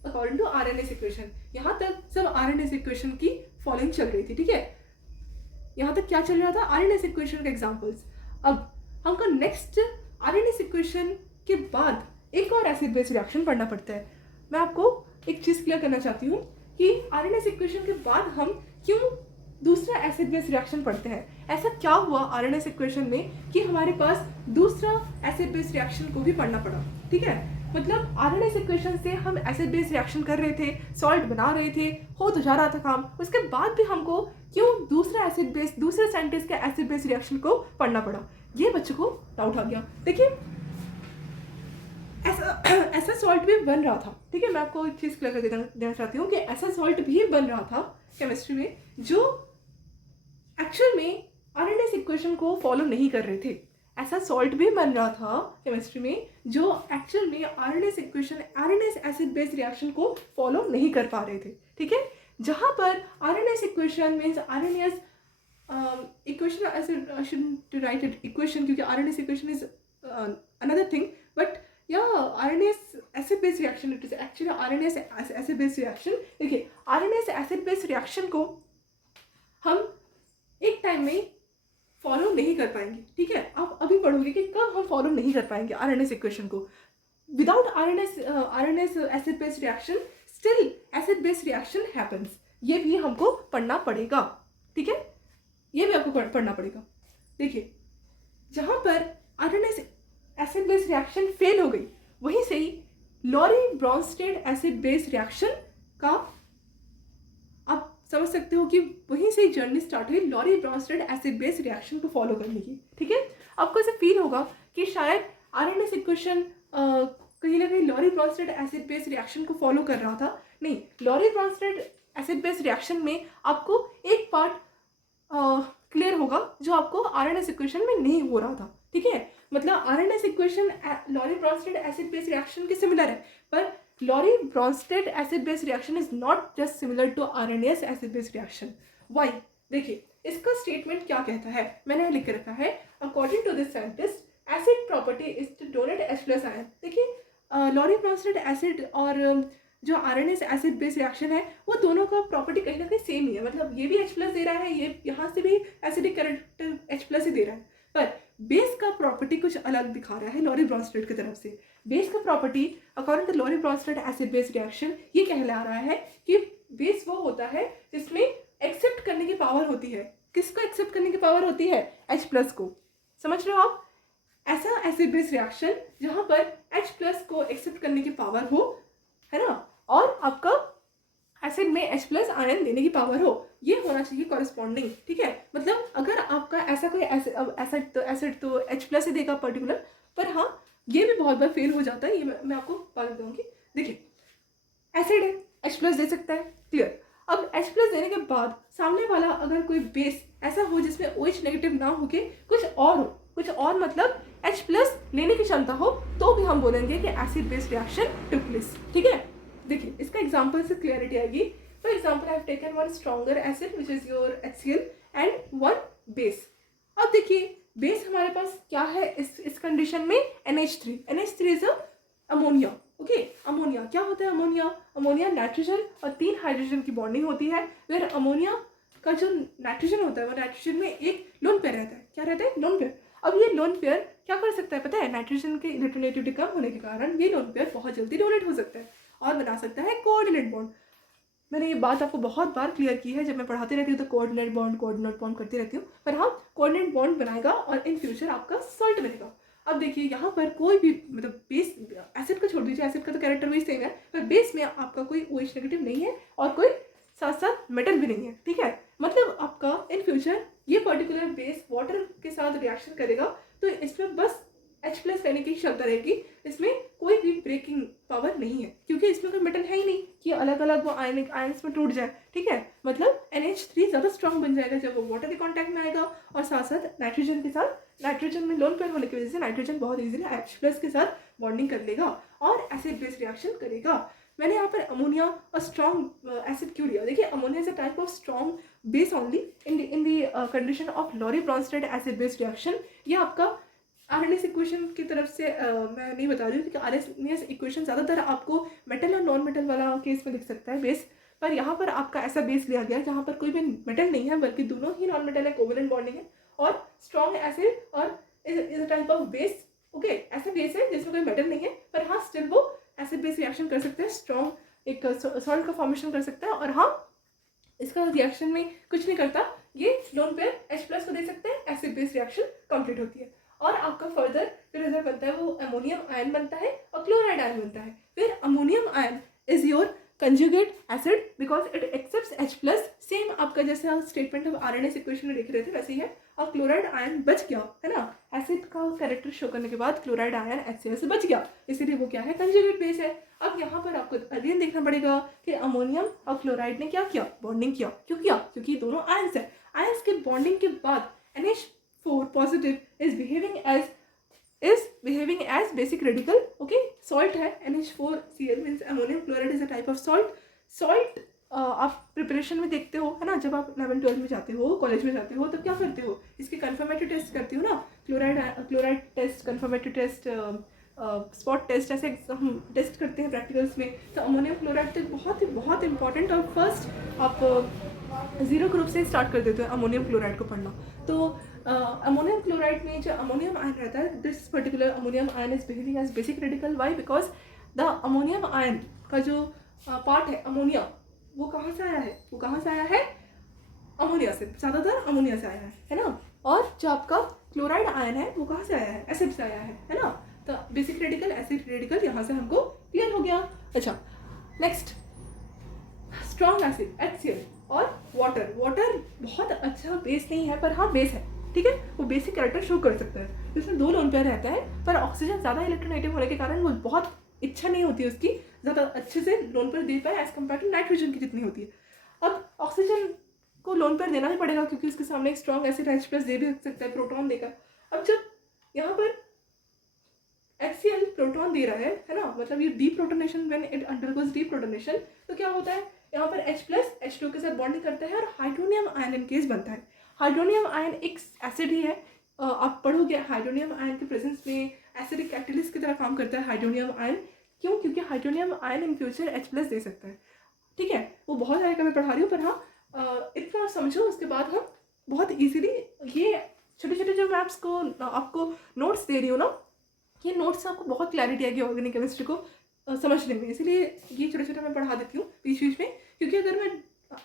अकॉर्डिंग टू RNS इक्वेशन। यहाँ तक सब RNS इक्वेशन की फॉलोइंग चल रही थी, ठीक है। यहाँ तक क्या चल रहा था? RNS इक्वेशन के एग्जाम्पल्स। अब हमको नेक्स्ट RNS इक्वेशन के बाद एक और एसिड बेस रिएक्शन पढ़ना पड़ता है। मैं आपको एक चीज़ क्लियर करना चाहती हूँ कि RNS इक्वेशन के बाद हम क्यों दूसरा एसिड बेस रिएक्शन पढ़ते हैं। ऐसा क्या हुआ RNS इक्वेशन में कि हमारे पास दूसरा एसिड बेस रिएक्शन को भी पढ़ना पड़ा, ठीक है। मतलब RNS इक्वेशन से हम एसिड बेस रिएक्शन कर रहे थे, सॉल्ट बना रहे थे, हो तो जा रहा था काम, उसके बाद भी हमको क्यों दूसरे साइंटिस्ट के एसिड बेस रिएक्शन को पढ़ना पड़ा, ये बच्चों को डाउट आ गया। देखिए, ऐसा सॉल्ट भी बन रहा था, ठीक है। मैं आपको एक चीज़ क्लियर कर देना चाहती हूँ कि ऐसा सॉल्ट भी बन रहा था केमिस्ट्री में जो एक्चुअल में RNS इक्वेशन को फॉलो नहीं कर रहे थे। ऐसा सॉल्ट भी बन रहा था केमिस्ट्री में जो एक्चुअल में RNS एसिड बेस रिएक्शन को फॉलो नहीं कर पा रहे थे, ठीक है। जहाँ पर RNS equation means RNS equation, I should write it equation क्योंकि RNS equation is another thing, but RNS acid base reaction, it is actually RNS acid base reaction. देखिए, RNS एसिड बेस रिएक्शन को हम एक टाइम में फॉलो नहीं कर पाएंगे, ठीक है। आप अभी पढ़ोगे कि कब हम फॉलो नहीं कर पाएंगे RNS इक्वेशन को। Without RNS acid base reaction still acid base reaction happens. ये भी हमको पढ़ना पड़ेगा, ठीक है, ये भी आपको पढ़ना पड़ेगा। देखिए, जहाँ पर RNS acid base reaction fail हो गई, वहीं से ही Lowry Bronsted acid base reaction का आप समझ सकते हो कि वहीं से ही जर्नी स्टार्ट हुई Lowry Bronsted acid base reaction को फॉलो करने की, ठीक है। आपको ऐसे फील होगा कि शायद RNS इक्वेशन कहीं ना कहीं Lowry Bronsted acid base reaction को फॉलो कर रहा था। नहीं, Lowry Bronsted acid base reaction में आपको एक पार्ट क्लियर होगा जो आपको RNS इक्वेशन में नहीं हो रहा था, ठीक है। मतलब RNS equation Lowry Bronsted acid base reaction के सिमिलर है, पर Lowry Bronsted acid base reaction is not just similar to RNS acid base reaction. Why? देखिए, इसका स्टेटमेंट क्या कहता है, मैंने लिख के रखा है, according to this scientist acid property is to donate H plus ion. देखिए, लॉरी ब्रॉन्स्टेड एसिड और जो RNS एसिड बेस रिएक्शन है वो दोनों का प्रॉपर्टी कहीं ना कहीं सेम ही है। मतलब ये भी H प्लस दे रहा है, ये यहाँ से भी एसिडिक कैरेक्टर H प्लस ही दे रहा है, पर बेस का प्रॉपर्टी कुछ अलग दिखा रहा है लॉरी ब्रॉन्स्टेड की तरफ से। बेस का property according to Lowry Bronsted acid base reaction ये कहला रहा है कि बेस वो होता है जिसमें एक्सेप्ट करने की पावर होती है। किसको एक्सेप्ट करने की पावर होती है? H प्लस को। समझ रहे हो आप? ऐसा एसिड बेस रिएक्शन जहाँ पर H प्लस को एक्सेप्ट करने की पावर हो, है ना, और आपका एसिड में H प्लस आयन देने की पावर हो, ये होना चाहिए कॉरेस्पॉन्डिंग, ठीक है। मतलब अगर आपका ऐसा कोई एसिड तो H प्लस ही देगा पर्टिकुलर, पर हाँ ये भी बहुत बार फेल हो जाता है, ये मैं आपको बता दूंगी। देखिए, एसिड है, H प्लस दे सकता है, क्लियर। अब H प्लस देने के बाद सामने वाला अगर कोई बेस ऐसा हो जिसमें OH नेगेटिव ना हो के कुछ और हो, कुछ और मतलब H प्लस लेने की क्षमता हो, तो भी हम बोलेंगे कि acid base reaction took place, ठीक है। देखिए, इसका एग्जांपल से क्लियरिटी आएगी। For example, I have taken one stronger acid which is your HCl and one base. अब देखिए, बेस हमारे पास क्या है इस कंडीशन में? NH3 is ammonia, okay. Ammonia क्या होता है? अमोनिया नाइट्रोजन और 3 हाइड्रोजन की बॉन्डिंग होती है। फिर अमोनिया का जो नाइट्रोजन होता है वो नाइट्रोजन में एक लोन पेयर रहता है। क्या रहता है? Lone pair. अब ये लोन पेयर क्या कर सकता है पता है? नाइट्रोजन के इलेक्ट्रोनेगेटिविटी कम होने के कारण ये लोन पेयर बहुत जल्दी डोनेट हो सकता है और बना सकता है कोऑर्डिनेट बॉन्ड। मैंने ये बात आपको बहुत बार क्लियर की है, जब मैं पढ़ाती रहती हूँ तो कोऑर्डिनेट बॉन्ड करती रहती हूँ, पर हाँ कोऑर्डिनेट बॉन्ड बनाएगा और इन फ्यूचर आपका सॉल्ट बनेगा। अब देखिए यहाँ पर कोई भी मतलब बेस, एसिड को छोड़ दीजिए, एसिड का तो कैरेक्टर भी सेम है, पर बेस में आपका कोई OH नेगेटिव नहीं है और कोई साथ साथ मेटल भी नहीं है, ठीक है। मतलब आपका इन फ्यूचर ये पर्टिकुलर बेस वाटर के साथ रिएक्शन करेगा तो इसमें बस H+ रहने की क्षमता रहेगी, इसमें कोई भी ब्रेकिंग पावर नहीं है, क्योंकि इसमें कोई मेटल है ही नहीं कि अलग अलग वो आयन्स में टूट जाए, ठीक है। मतलब NH3 ज़्यादा स्ट्रॉन्ग बन जाएगा जब वो वाटर के कॉन्टैक्ट में आएगा और साथ साथ नाइट्रोजन के साथ, नाइट्रोजन में लोन पेयर होने की वजह से नाइट्रोजन बहुत इजीली H+ के साथ बॉन्डिंग कर लेगा और एसिड बेस रिएक्शन करेगा। मैंने यहाँ पर अमोनिया और स्ट्रॉन्ग एसिड क्यों लिया? देखिए ammonia is a type of strong base only in the condition of Lowry Bronsted acid base reaction. ये आपका आरएनएस इक्वेशन की तरफ से मैं नहीं बता रही हूँ, क्योंकि आरएनएस इक्वेशन ज़्यादातर आपको मेटल और नॉन मेटल वाला केस में दिख सकता है बेस, पर यहाँ पर आपका ऐसा बेस लिया गया जहाँ पर कोई भी मेटल नहीं है बल्कि दोनों ही नॉन मेटल है, कोवेलेंट बॉन्डिंग है और स्ट्रॉन्ग एसिड और is a type of base. Okay, ऐसा बेस है जिसमें कोई मेटल नहीं है, पर हाँ स्टिल वो एसिड बेस रिएक्शन कर सकते हैं, स्ट्रॉन्ग एक सॉल्ट का फॉर्मेशन कर सकता है और हाँ इसका रिएक्शन में कुछ नहीं करता, ये लोन पेयर H+ को दे सकते हैं, एसिड बेस रिएक्शन कंप्लीट होती है और आपका फर्दर फिर रिजल्ट बनता है वो अमोनियम आयन बनता है और क्लोराइड आयन बनता है। फिर ammonium ion is your conjugate acid because it accepts H+, same आपका जैसे स्टेटमेंट हम आरएनएस इक्वेशन में लिख रहे थे वैसे ही है। और क्लोराइड आयन बच गया है ना, एसिड का कैरेक्टर शो करने के बाद क्लोराइड आयन HCl से बच गया, इसीलिए वो क्या है, कंजुगेट बेस है। अब यहाँ पर आपको अगेन देखना पड़ेगा कि अमोनियम और क्लोराइड ने क्या किया, बॉन्डिंग किया। क्यों किया? क्योंकि दोनों आयन्स है। आयन्स के बॉन्डिंग के बाद NH4 positive is behaving as basic radical. Okay, salt है NH4Cl means ammonium chloride is a type of salt. Salt आप प्रिपरेशन में देखते हो है ना, जब आप 11-12 में जाते हो, कॉलेज में जाते हो, तब क्या करते हो, इसके कन्फर्मेटिव टेस्ट करते हो ना, chloride test, confirmative test, spot test, ऐसे हम टेस्ट करते हैं प्रैक्टिकल्स में। तो अमोनियम क्लोराइड तो बहुत इंपॉर्टेंट और फर्स्ट आप 0 ग्रुप से स्टार्ट कर देते हो अमोनियम क्लोराइड को पढ़ना। तो अमोनियम क्लोराइड में जो अमोनियम आयन रहता है, this particular ammonium ion is behaving as basic radical. Why? Because the ammonium ion का जो पार्ट है अमोनिया, वो कहाँ से आया है, वो कहाँ से आया है, अमोनिया से, ज़्यादातर अमोनिया से आया है ना। और जो आपका क्लोराइड आयन है वो कहाँ से आया है, एसिड से आया है ना। तो बेसिक रेडिकल, एसिड रेडिकल यहाँ से हमको क्लियर हो गया। अच्छा, नेक्स्ट स्ट्रॉन्ग एसिड HCl और वाटर बहुत अच्छा बेस नहीं है, पर हाँ बेस है, ठीक है। वो बेसिक कैरेक्टर शो कर सकता है, इसमें 2 लोन पेयर रहता है, पर ऑक्सीजन ज़्यादा इलेक्ट्रोनेगेटिव होने के कारण वो बहुत इच्छा नहीं होती है उसकी ज़्यादा अच्छे से लोन पेयर दे पाए एज कम्पेयर टू नाइट्रोजन की जितनी होती है। अब ऑक्सीजन को लोन पेयर देना ही पड़ेगा क्योंकि उसके सामने एक स्ट्रॉन्ग एसिड H+ दे भी सकता है प्रोटॉन देकर। अब जब यहाँ पर HCl प्रोटॉन दे रहा है ना, मतलब ये deprotonation, when it undergoes deprotonation, तो क्या होता है, यहाँ पर H+ H2 के साथ बॉन्डिंग करता है और हाइड्रोनियम आयन इन केस बनता है। हाइड्रोनियम आयन एक एसिड ही है, आप पढ़ोगे हाइड्रोनियम आयन के प्रेजेंस में एसिडिक कैटलिस्ट की तरह काम करता है हाइड्रोनियम आयन। क्यों? क्योंकि hydronium ion in future H+ दे सकता है, ठीक है। वो बहुत सारे का मैं पढ़ा रही हूँ, पर हाँ इतना समझो, उसके बाद हम बहुत ईजिली ये छोटे छोटे जो मैं आपको नोट्स दे रही हूँ ना, ये नोट्स से आपको बहुत क्लैरिटी आएगी ऑर्गेनिक केमिस्ट्री को समझने में, इसीलिए ये छोटे छोटे मैं पढ़ा देती हूँ बीच बीच में। क्योंकि अगर मैं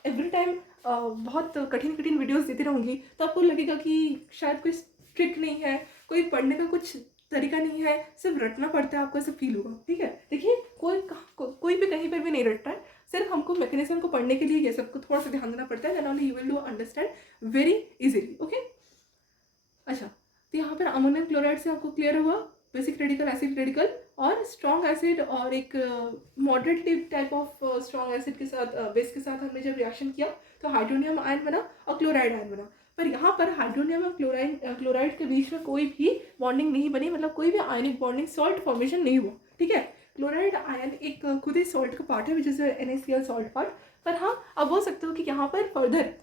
एवरी टाइम बहुत कठिन वीडियोस देती रहूँगी तो आपको लगेगा कि शायद कोई ट्रिक नहीं है, कोई पढ़ने का कुछ तरीका नहीं है, सिर्फ रटना पड़ता है, आपको ऐसा फील होगा, ठीक है। देखिए कोई भी कहीं पर भी नहीं रटता है, सिर्फ हमको मैकेनिज्म को पढ़ने के लिए ये सबको थोड़ा सा ध्यान देना पड़ता है, then only you will do understand very easily. Okay, अच्छा, तो यहाँ पर अमोनियम क्लोराइड से आपको क्लियर हुआ बेसिक रेडिकल, एसिड रेडिकल और स्ट्रॉन्ग एसिड और एक moderate type of strong acid के साथ बेस के साथ हमने जब रिएक्शन किया तो हाइड्रोनियम आयन बना और क्लोराइड आयन बना। पर यहाँ पर हाइड्रोनियम और क्लोराइड के बीच में कोई भी बॉन्डिंग नहीं बनी, मतलब कोई भी आयनिक बॉन्डिंग, सॉल्ट फॉर्मेशन नहीं हुआ, ठीक है। क्लोराइड आयन एक खुद ही सॉल्ट का पार्ट है which is NaCl salt part. पर हाँ अब बोल सकते हो कि यहाँ पर फर्दर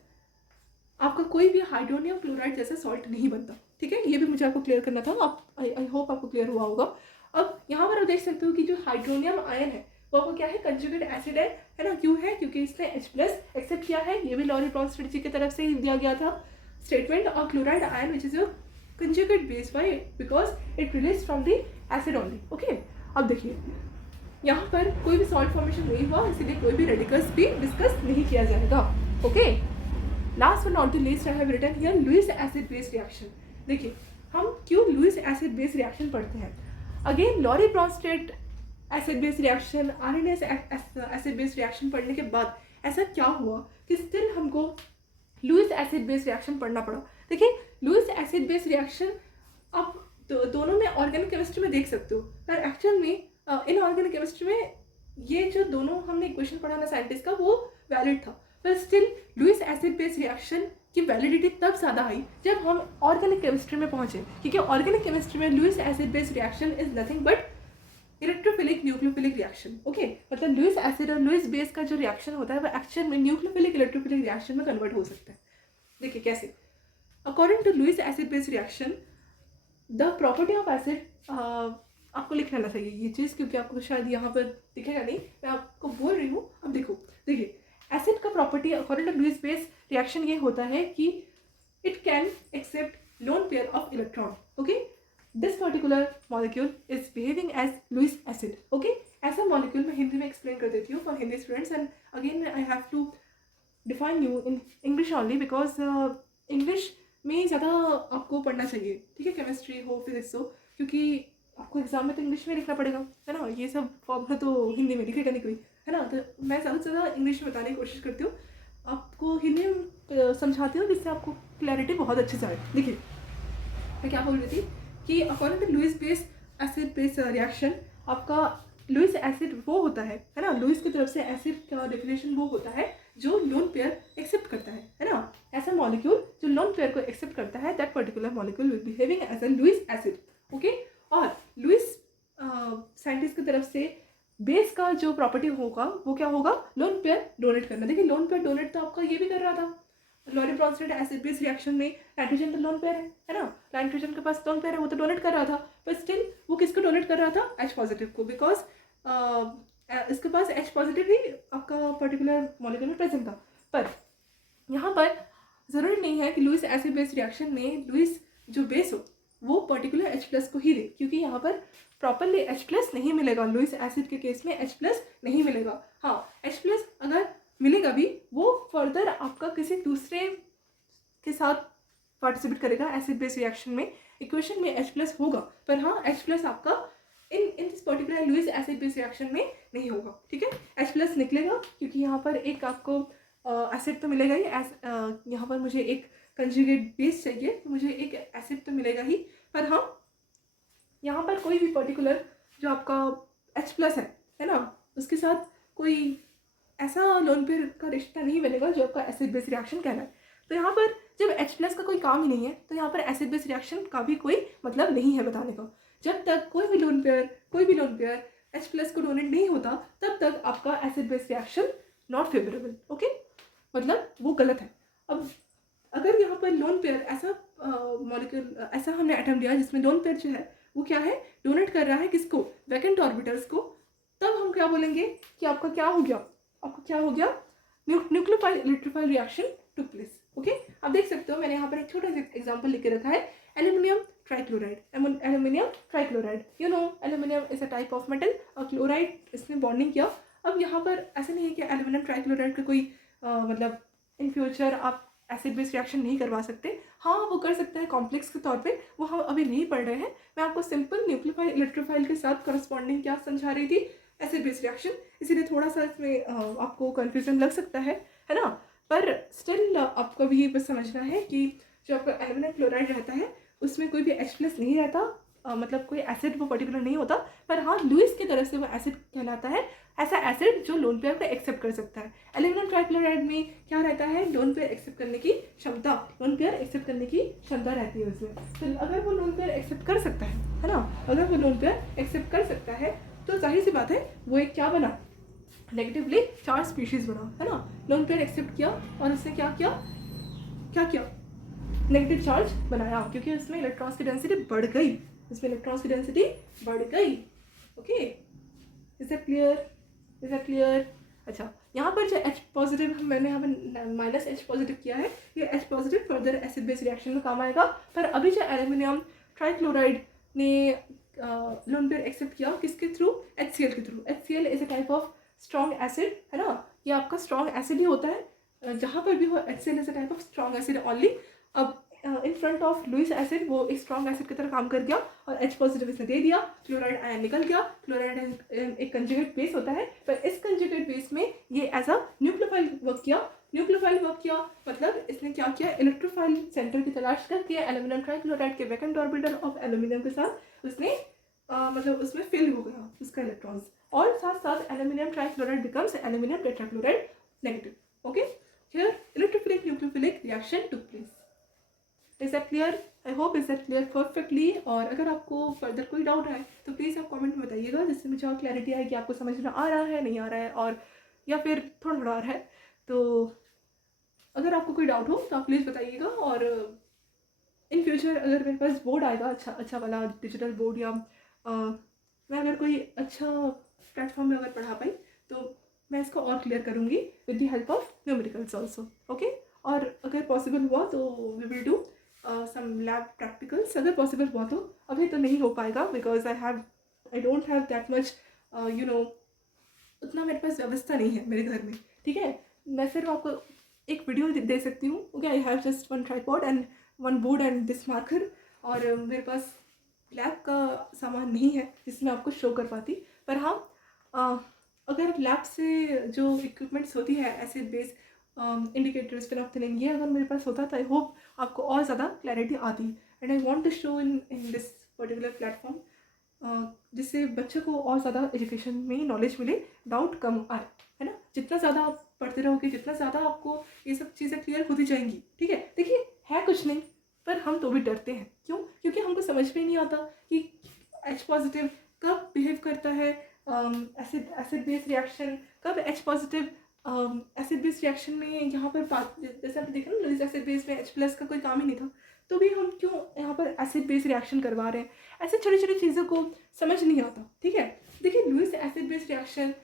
आपका कोई भी हाइड्रोनियम क्लोराइड जैसा सॉल्ट नहीं बनता, ठीक है। ये भी मुझे आपको क्लियर करना था, आप आई होप आपको क्लियर हुआ होगा। अब यहाँ पर आप देख सकते हो कि जो हाइड्रोनियम आयन है वो आपको क्या है, कंजुगेट एसिड है ना। क्यों है? क्योंकि इसने H+ एक्सेप्ट किया है, ये भी लॉरी ब्रॉन्स्टेड जी की तरफ से ही दिया गया था स्टेटमेंट। और chloride ion which is conjugate base, why? Because it release from the acid only. Okay, अब देखिए यहाँ पर कोई भी सॉल्ट फॉर्मेशन नहीं हुआ, इसीलिए कोई भी रेडिकल्स भी डिस्कस नहीं किया जाएगा. Okay, last but not the least I have written here Lewis acid base reaction. देखिए हम क्यों लुईस एसिड बेस रिएक्शन पढ़ते हैं. Again Lowry Bronsted acid base reaction, RNS acid base reaction पढ़ने के बाद ऐसा क्या हुआ कि स्टिल हमको लुईस एसिड बेस रिएक्शन पढ़ना पड़ा. देखिए लुईस एसिड बेस रिएक्शन आप दोनों में ऑर्गेनिक केमिस्ट्री में देख सकते हो, पर एक्चुअल में इनऑर्गेनिक केमिस्ट्री में ये जो दोनों हमने इक्वेशन पढ़ा ना साइंटिस्ट का वो वैलिड था, पर still Lewis acid base reaction की वैलिडिटी तब ज़्यादा आई जब हम ऑर्गेनिक केमिस्ट्री में पहुंचे, क्योंकि ऑर्गेनिक केमिस्ट्री में Lewis acid base reaction is nothing but electrophilic nucleophilic reaction. Okay, मतलब लुईस एसिड और लुईस बेस का जो रिएक्शन होता है वो एक्चुअल में न्यूक्लियोफिलिक इलेक्ट्रोफिलिक रिएक्शन में कन्वर्ट हो सकता है. देखिए कैसे. According to Lewis acid base reaction the property of acid, आपको लिख लेना चाहिए ये चीज़ क्योंकि आपको शायद यहाँ पर दिखेगा नहीं, मैं आपको बोल रही हूँ. अब देखो, देखिए एसिड का property according to Lewis base reaction ये होता है कि it can accept lone pair of electron. Okay, this particular molecule is behaving as Lewis acid. Okay, ऐसा मॉलिक्यूल मैं हिंदी में एक्सप्लेन कर देती हूँ for Hindi students, and again I have to define you in English only because English में ज़्यादा आपको पढ़ना चाहिए. ठीक है, केमिस्ट्री हो फिजिक्स हो, क्योंकि आपको एग्जाम में तो इंग्लिश में लिखना पड़ेगा, है ना. ये सब फॉर्मूला तो हिंदी में लिखेगा नहीं कोई, है ना. तो मैं ज़्यादा से ज़्यादा इंग्लिश में बताने की कोशिश करती हूँ, आपको हिंदी में समझाती हूँ जिससे आपको क्लैरिटी बहुत अच्छे से आए. देखिए मैं क्या बोल रही थी कि according to Lewis base acid base reaction, आपका लुईस एसिड वो होता है ना. लुईस की तरफ से एसिड का डेफिनेशन वो होता है जो लोन पेयर एक्सेप्ट करता है ना. ऐसा मॉलिक्यूल जो लोन पेयर को एक्सेप्ट करता है, that particular molecule will behaving as a Lewis acid. Okay, और लुईस साइंटिस्ट की तरफ से बेस का जो प्रॉपर्टी होगा वो क्या होगा, लोन पेयर डोनेट करना. देखिए लोन पेयर डोनेट तो आपका ये भी कर रहा था Lowry Bronsted acid base reaction में. नाइट्रोजन तो लोन पेयर है ना, नाइट्रोजन के पास लोन पेयर है, वो तो डोनेट कर रहा था, पर स्टिल वो किसको डोनेट कर रहा था, H पॉजिटिव को, बिकॉज इसके पास H पॉजिटिव ही आपका पर्टिकुलर मॉलिक्यूल में प्रेजेंट था. पर यहाँ पर ज़रूरी नहीं है कि लुईस एसिड बेस रिएक्शन में लुईस जो बेस हो वो पर्टिकुलर H प्लस को ही दे, क्योंकि यहाँ पर प्रॉपरली H प्लस नहीं मिलेगा. लुईस एसिड के केस में H प्लस नहीं मिलेगा. हाँ, H प्लस अगर मिलेगा भी वो फर्दर आपका किसी दूसरे के साथ पार्टिसिपेट करेगा एसिड बेस रिएक्शन में, इक्वेशन में H प्लस होगा, पर हाँ H प्लस आपका in this particular Lewis acid base reaction में नहीं होगा. ठीक है, H प्लस निकलेगा क्योंकि यहाँ पर एक आपको एसिड तो मिलेगा ही, यहाँ पर मुझे एक कंजुगेट बेस चाहिए तो मुझे एक एसिड तो मिलेगा ही, पर हाँ यहाँ पर कोई भी पर्टिकुलर जो आपका H प्लस है ना, उसके साथ कोई ऐसा लोन पेयर का रिश्ता नहीं बनेगा जो आपका एसिड बेस रिएक्शन कहलाए. तो यहाँ पर जब H प्लस का कोई काम ही नहीं है तो यहाँ पर एसिड बेस रिएक्शन का भी कोई मतलब नहीं है बताने का. जब तक कोई भी लोन पेयर H प्लस को डोनेट नहीं होता तब तक आपका acid base reaction not favourable. Okay, मतलब वो गलत है. अब अगर यहाँ पर लोन पेयर ऐसा मॉलिक्यूल ऐसा हमने एटम लिया जिसमें लोन पेयर जो है वो क्या है, डोनेट कर रहा है किसको, वैकेंट ऑर्बिटल्स को, तब हम क्या बोलेंगे कि आपका क्या हो गया, nucleophile electrophile reaction took place. Okay, आप देख सकते हो मैंने यहाँ पर एक छोटा सा एग्जांपल लिख के रखा है, aluminium trichloride. You know aluminium is a type of metal और क्लोराइड इसने बॉन्डिंग किया. अब यहाँ पर ऐसा नहीं है कि एल्यूमिनियम ट्राइक्लोराइड का कोई मतलब इन फ्यूचर आप एसिड बेस रिएक्शन नहीं करवा सकते. हाँ वो कर सकता है कॉम्प्लेक्स के तौर पे, वो हम अभी नहीं पढ़ रहे हैं. मैं आपको सिंपल न्यूक्लियोफाइल इलेक्ट्रोफाइल के साथ करस्पॉन्डिंग क्या समझा रही थी, एसिड बेस रिएक्शन, इसीलिए थोड़ा सा इसमें आपको कन्फ्यूजन लग सकता है ना. पर स्टिल आपको भी ये बस समझना है कि जो आपका एल्यूमिनियम क्लोराइड रहता है उसमें कोई भी H प्लस नहीं रहता, मतलब कोई एसिड वो पर्टिकुलर नहीं होता, पर हाँ लुईस की तरफ से वो एसिड कहलाता है, ऐसा एसिड जो लोन पेयर को एक्सेप्ट कर सकता है. एल्यूमिनियम ट्राइक्लोराइड में क्या रहता है, लोन पेयर एक्सेप्ट करने की क्षमता रहती है उसमें. तो अगर वो लोन पेयर एक्सेप्ट कर सकता है ना, अगर वो लोन पेयर एक्सेप्ट कर सकता है तो जाहिर सी बात है वो एक क्या बना, नेगेटिवली चार्ज स्पीशीज बना, है ना. लोन पेयर एक्सेप्ट किया और उसने क्या किया, नेगेटिव चार्ज बनाया, क्योंकि उसमें इलेक्ट्रॉन्स की डेंसिटी बढ़ गई. Okay, is that clear. अच्छा, यहाँ पर जो H पॉजिटिव मैंने यहाँ पर माइनस H पॉजिटिव किया है, ये H positive further acid base reaction में काम आएगा. पर अभी जो एल्यूमिनियम ट्राइक्लोराइड ने लोन पेयर एक्सेप्ट किया किसके थ्रू, HCl के through. HCl is a type of strong acid, है ना, ये आपका स्ट्रॉन्ग एसिड ही होता है, जहाँ पर भी हो HCl is a type of strong acid only. अब in front of Lewis acid वो एक स्ट्रॉन्ग एसिड की तरह काम कर गया और H पॉजिटिव इसने दे दिया, क्लोराइड आयन निकल गया। क्लोराइड एक कंजुगेट बेस होता है, पर इस कंजुगेट बेस में ये एज अ न्यूक्लियोफाइल वर्क किया। न्यूक्लियोफाइल वर्क किया मतलब इसने क्या किया, इलेक्ट्रोफाइल सेंटर की तलाश करके एल्यूमिनियम ट्राइक्लोराइड के वैकेंट ऑर्बिटल ऑफ एल्यूमिनियम के साथ उसने मतलब उसमें फिल हो गया उसका इलेक्ट्रॉन्स, और साथ साथ aluminium trichloride becomes aluminium tetrachloride negative. Okay, here electrophilic nucleophilic reaction took place. Is that clear? I hope is that clear perfectly. और अगर आपको फर्दर कोई डाउट है तो प्लीज़ आप कमेंट में बताइएगा, जिससे मुझे और क्लैरिटी आए कि आपको समझ में आ रहा है, नहीं आ रहा है, और या फिर थोड़ा थोड़ा आ रहा है। तो अगर आपको कोई डाउट हो तो आप प्लीज़ बताइएगा। और इन फ्यूचर अगर मेरे पास बोर्ड आएगा अच्छा वाला डिजिटल बोर्ड, या मैं अगर कोई अच्छा प्लेटफॉर्म में अगर पढ़ा पाई तो मैं इसको और क्लियर करूँगी with the help of numericals also. Okay, और अगर पॉसिबल हुआ तो we will do some lab practicals, अगर पॉसिबल हुआ तो। अभी तो नहीं हो पाएगा because I don't have that much you know, उतना मेरे पास व्यवस्था नहीं है मेरे घर में। ठीक है, मैं सिर्फ आपको एक वीडियो दे सकती हूँ। Okay, I have just one tripod and one board and this marker, और मेरे पास लैब का सामान नहीं है जिसमें आपको शो कर पाती। पर हाँ, अगर लैब से जो इक्विपमेंट्स होती है एसिड बेस इंडिकेटर्स, फिनोप्थिलिन, ये अगर मेरे पास होता तो आई होप आपको और ज़्यादा क्लैरिटी आती। And I want to show in this particular platform, जिससे बच्चों को और ज़्यादा एजुकेशन में नॉलेज मिले, डाउट कम आए, है ना। जितना ज़्यादा आप पढ़ते रहोगे जितना ज़्यादा आपको ये सब चीज़ें क्लियर होती जाएंगी। ठीक है, देखिए है कुछ नहीं, पर हम तो भी डरते हैं। क्यों? क्योंकि हमको समझ में नहीं आता कि H पॉजिटिव कब बिहेव करता है एसिड बेस रिएक्शन, कब H positive acid base reaction में यहाँ पर जैसे आपने देखा ना, लुईस एसिड बेस में H+ का कोई काम ही नहीं था, तो भी हम क्यों यहाँ पर एसिड बेस रिएक्शन करवा रहे हैं। ऐसे छोटी छोटी चीज़ों को समझ नहीं आता। ठीक है, देखिए Lewis acid base reaction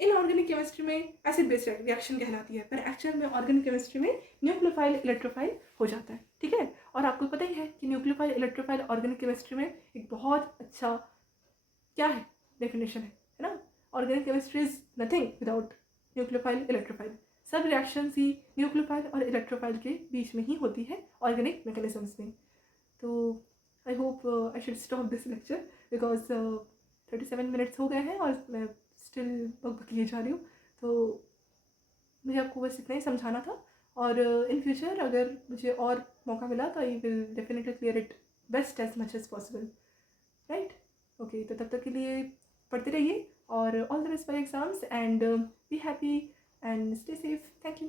inorganic chemistry में एसिड बेस रिएक्शन कहलाती है, पर एक्चुअल में ऑर्गेनिक केमिस्ट्री में न्यूक्लियोफाइल इलेक्ट्रोफाइल हो जाता है। ठीक है, और आपको पता ही है कि न्यूक्लियोफाइल इलेक्ट्रोफाइल ऑर्गेनिक केमिस्ट्री में एक बहुत अच्छा क्या है डेफिनेशन है ना। Organic chemistry is nothing without nucleophile electrophile. सब रिएक्शंस ही न्यूक्लियोफाइल और इलेक्ट्रोफाइल के बीच में ही होती है ऑर्गेनिक मैकेनिज्म्स में। तो I hope I should stop this lecture because 37 minutes हो गए हैं और मैं स्टिल बक किए जा रही हूँ। तो मुझे आपको बस इतना ही समझाना था, और इन फ्यूचर अगर मुझे और मौका मिला तो I will definitely clear it best as much as possible, right. Okay, तो तब तक के लिए पढ़ते रहिए और all the best for exams and be happy and stay safe. Thank you.